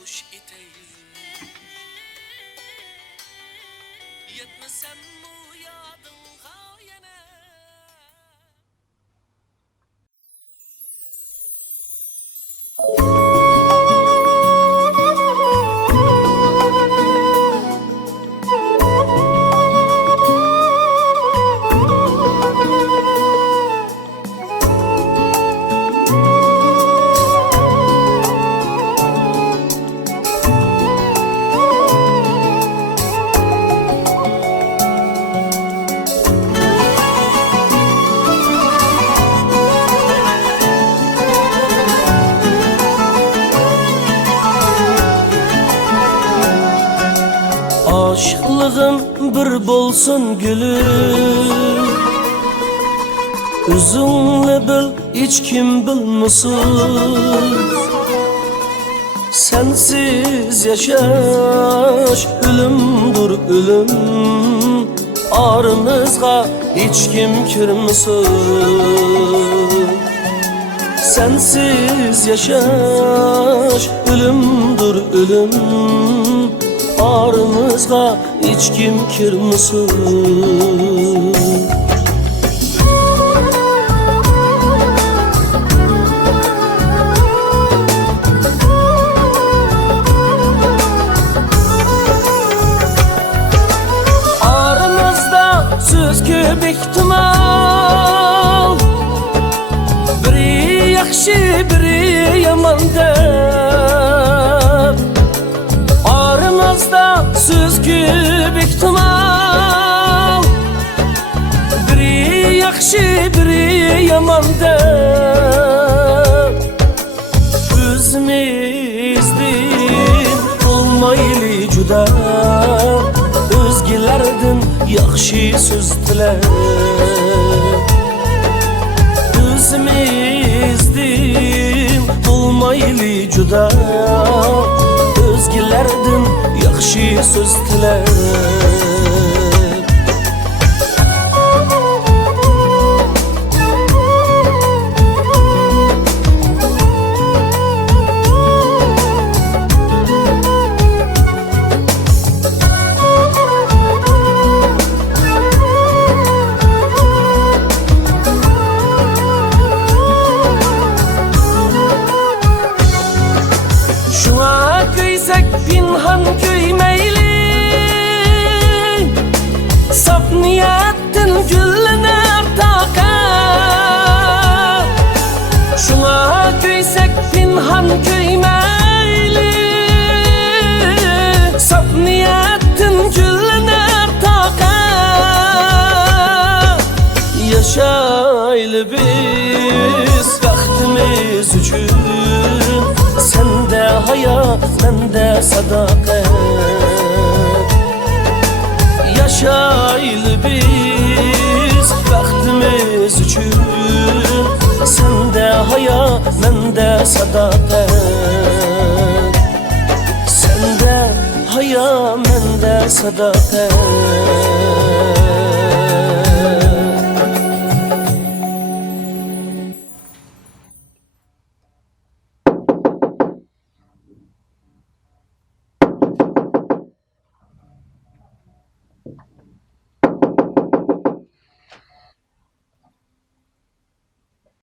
hoş eteyim. Yetmesem mu yadımga yana. Aşıklığım bir bolsun gülüm, üzünle bil hiç kim bilmesin. Sensiz yaşaş ölümdür ölüm, aramızga hiç kim kirmesin. Sensiz yaşaş ölümdür ölüm, aramızga hiç kim kirmesin. Aramızda söz köp ihtimal, biri yaxshi biri yomanda. Aramızda söz köp ihtimal, biri yaxshi biri yomanda. Özümüzden olmaylı juda, özgelerden yaxshi söz tilab. Özümüzden olmaylı juda, özgelerden yaxshi söz tilab. Şuna kıysak pinhan köymeyli, saf niyetin güllener taka. Şuna kıysak pinhan köymeyli, saf niyetin güllener taka. Yaşaylı biz vaktimiz üçün, sende haya, mende sadakat. Yaşaylı biz vaktimiz üçün, sende haya, mende sadakat. Sende haya, mende sadakat.